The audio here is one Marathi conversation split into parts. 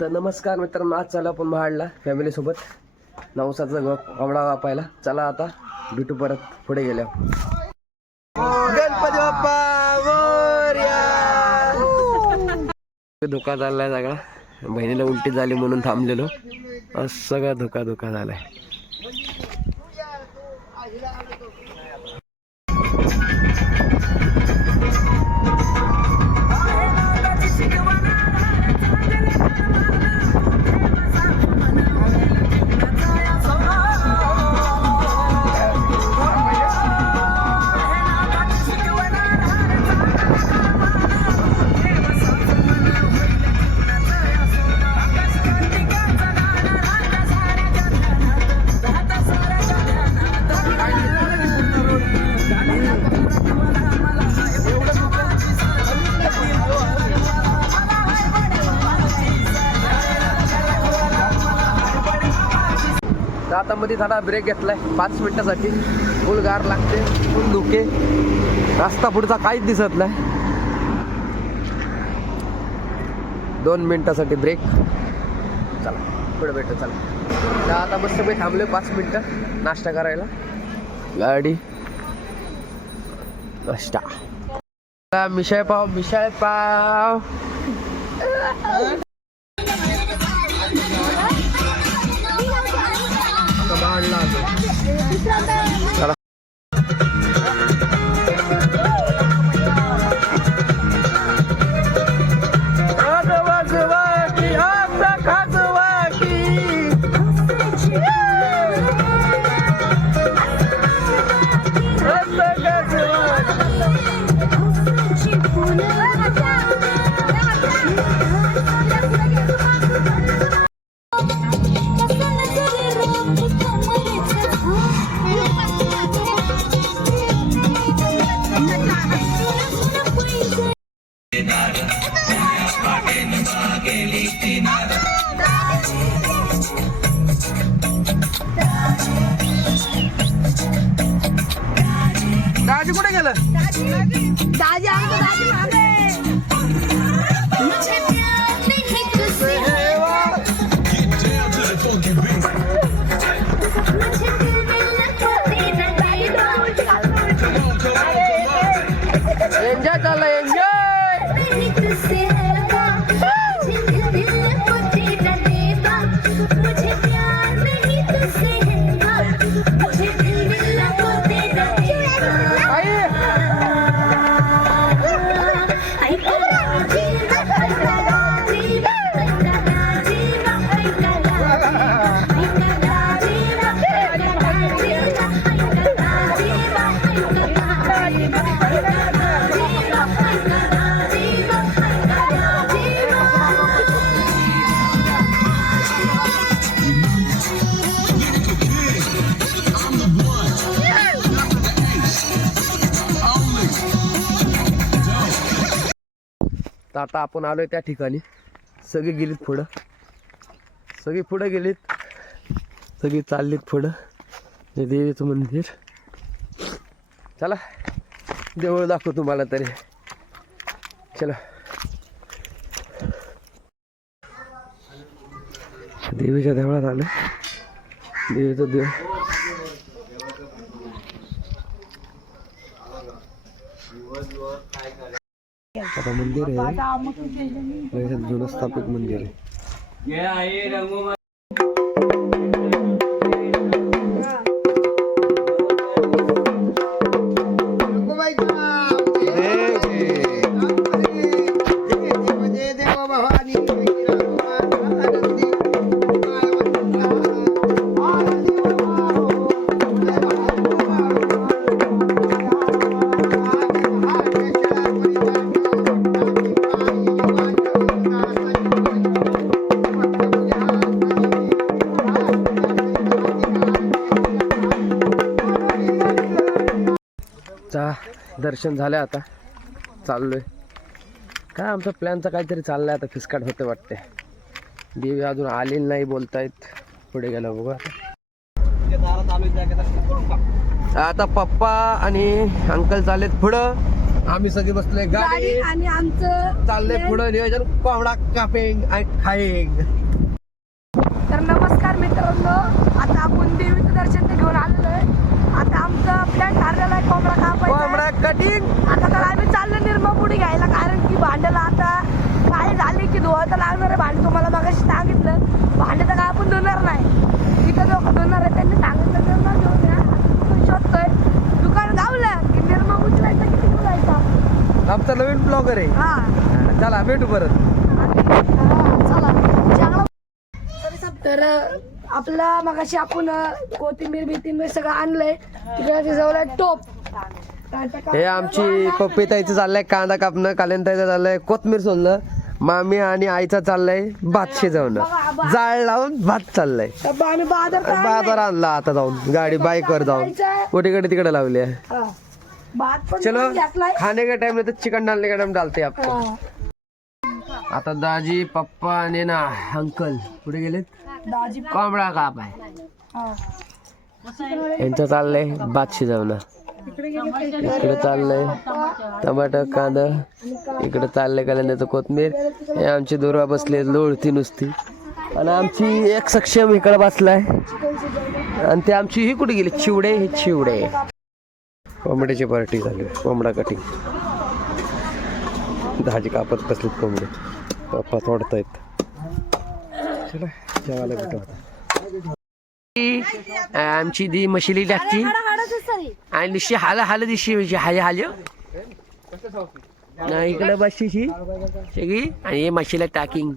तर नमस्कार मित्रांनो, आज चला आपण महाडला फॅमिली सोबत नवसाचा कोंबडा वापायला. चला आता भेटू परत पुढे गेल्या. गणपती बाप्पा मोरया. धोका झालाय सगळा. बहिणीला उलटी झाली म्हणून थांबलेलो. सगळा धोका झालाय. आता मध्ये थोडा ब्रेक घेतलाय 5 मिनिटासाठी. फुल गार लागते, फुल धुके, रस्ता पुढचा काहीच दिसत नाही. 2 मिनिटासाठी ब्रेक. चला पुढे भेटू. चला आता मस्त मी थांबले 5 मिनिटं नाश्ता करायला. गाडी नाश्ता मिसळ पाव. चला दाजी कुठे गेलं? दाजी एन्जॉय चाललंय, एन्जॉय. तर आता आपण आलोय त्या ठिकाणी. सगळी गेलीत पुढं, सगळी चाललीत पुढं. हे देवीचं मंदिर. चला देऊळ दाखव तुम्हाला तरी. चला देवीच्या देवळात आलं. देवीचं देव. आता मंदिर आहे, जुनं स्थापित मंदिर आहे. दर्शन झालं. आता चाललोय. काय आमचा प्लॅनचा काहीतरी चाललाय. आता फिसकाट होते वाटते. देवी अजून आलेली नाही बोलतायत. पुढे गेला बघा. आता पप्पा आणि अंकल चालेत पुढं आम्ही सगळे बसलोय गाडी आणि आमचं चाललंय पुढे नियोजन कोंबडा कापेंग आणि खाईंग. तर नमस्कार मित्रांनो, आता आपण देवीचं दर्शन ते घेऊन आलेलोय. आता आमचा प्लॅन ठरलेला आहे कोंबडा कापायचा. कोंबडा कटिंग. आता तर आम्ही चाललो निर्मापुडी घ्यायला, कारण की भांड्याला आता काय झाले की धुवायला लागणार आहे भांडे. तुम्हाला मगाशी सांगितलं भांडे तर काय आपण धुणार नाही, इथं लोक धुणार आहे, त्यांनी सांगितलं निर्मा घेऊन या. आपण शोधतोय दुकान गावलं की निर्मा उचलायचा किती बोलायचा. आमचा नवीन ब्लॉगर आहे. हा चला भेटू परत. चला तर आपला मगाशी आपण कोथिंबीर बिथिंबीर सगळं आणलंय. तिकडे जवळ टोप. हे आमची पप्पीताईचं चाललंय कांदा कापणं, कालेंताईचं चाललंय कोथमीर सोलणं, मामी आणि आईचा चाललंय भात शिजवणं. जाळ लावून भात चाललंय. आम्ही बाजार आणला आता जाऊन गाडी बाईकवर जाऊन कुठेकडे तिकडे लावली आहे. भात पण चलो घेतलाय. खाने का टाइम नाही तर चिकन डालने का टाइम डालते आपण. आता दाजी पप्पा आणि ना अंकल कुठे गेलेत. दाजी कोंबडा काप आहे. यांचं चाललंय भात शिजवणं. इकडे चाललंय टमाटर कांदा, इकडे चाललंय कांद्याचं कोथमीर. हे आमची दुर्वा बसली लोळती नुसती, आणि आमची एक सक्षम इकडे बसलाय, आणि ते आमची ही कुठे गेली चिवडे. हे चिवडे कोंबड्याची पार्टी झाली. कोंबडा कटिंग भाजी कापत बसलीत कोंबडे. पप्पा तोडतायत. चला जेवायला भेटू आता. आमची दी मशिली टाकची आणि निश्चित हाल हाल दिशी म्हणजे हाय हाल इकडे बसशी सगळी. आणि ये मसाला टाकिंग,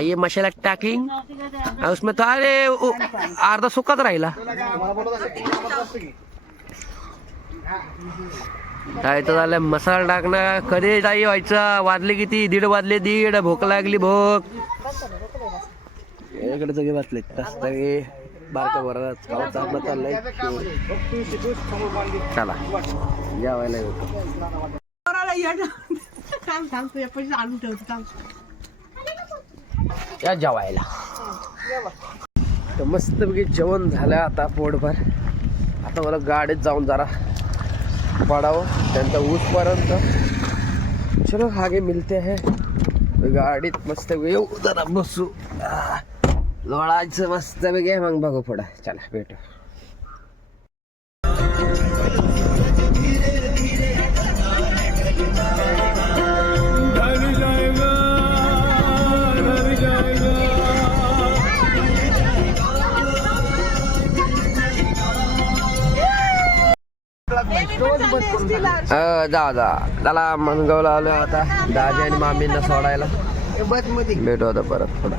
ये मसाला टाकिंग उसमें तो अरे अर्धा सुकाच राहिला. काय तर झालं मसाला टाकणं. कधी नाही व्हायचं. वाजले किती 1:30 वाजले. 1:30 भूक लागली भूक. इकडे सगळे बसले रस्ते बारका बरा चाललं चाललंय. चला जेवायला या जेवायला. तर मस्तपैकी जेवण झालं आता पोटभर. आता मला गाडीत जाऊन जरा पडावं त्यांचा ऊसपर्यंत. चलो आगे मिलते हैं. गाडीत मस्त येऊ जरा बसू लोळायचं मस्त पैकी. मग बघू पुढं. चला भेटू. जा त्याला मनगावला आलो आता दाजी आणि मामींना सोडायला. भेटू आता परत पुढं.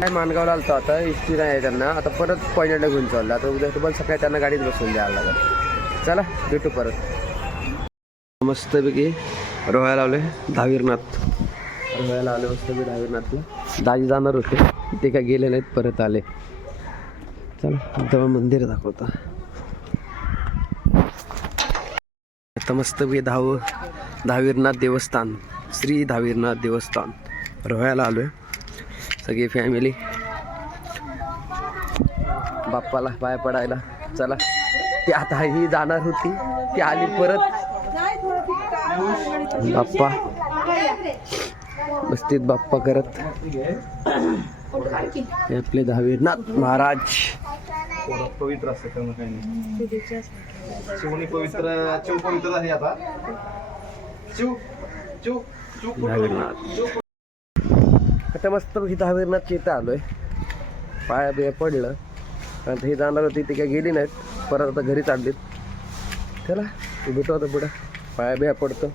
काय मानगावला आलतो आता. इष्टी नाही आहे त्यांना. आता परत पॉइंटला घेऊन चालला. आता उद्या तुम्हाला सकाळी त्यांना गाडीत बसवून द्यायला लागेल. चला भेटू परत. मस्तपैकी रोहायला लावले दहावीरनाथ. रोहायला आले मस्तपैकी दहावीरनाथला. दाजी जाणार होते ते काय गेले नाहीत, परत आले. चला तेव्हा मंदिर दाखवता. आता मस्तपैकी दहावीरनाथ देवस्थान, श्री दहावीरनाथ देवस्थान रोहायला आलोय सगळी फॅमिली. बाप्पाला पाय पडायला. चला ती आता ही जाणार होती, ती आली परत. बाप्पा मस्तीत बाप्पा करत. हे आपले दहावीरनाथ महाराज. पवित्र असते त्यांना काही नाही. शिवणी पवित्र चिव पवित्र आहे आता. चिव चिव दहावीरनाथ. आता मस्त दहावीरनाथ इथं आलोय. पाया बिया पडलं. आता ही जाणार होती ती काय गेली नाहीत, परत आता घरी चाललीत. चला भेटू आता पुढं. पाया बिया पडतो.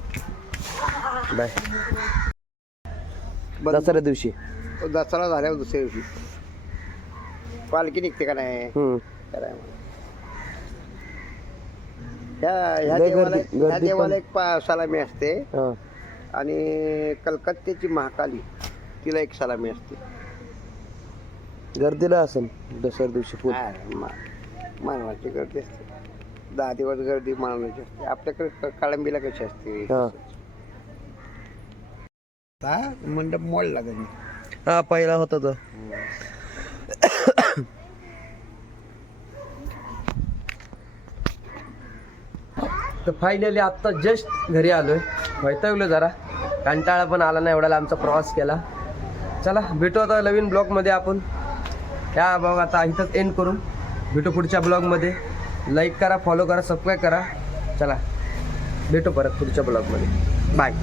बाय. दसऱ्या दिवशी. दसरा झाल्यावर दुसऱ्या दिवशी पालखी निघते का नाही. ह्या देवाला एक सलामी असते, आणि कलकत्त्याची महाकाली तिला एक सलामी असते. गर्दीला असेल दसऱ्या दिवशी. मानवाची गर्दी असते. 10 दिवस गर्दी मानवाची असते. आपल्याकडे काळंबीला कशी असते. मंडप मोडला कधी. हा पहिला होता तो. तर फायनली आत्ता जस्ट घरी आलो आहे. वैतागलो जरा, कंटाळा पण आला नाही, एवढा आमचा प्रवास केला. चला भेटू आता नवीन ब्लॉगमध्ये आपण. ह्या ब्लॉग आता इथंच एंड करू. भेटू पुढच्या ब्लॉगमध्ये. लाईक करा, फॉलो करा, सबस्क्राईब करा. चला भेटू परत पुढच्या ब्लॉगमध्ये. बाय.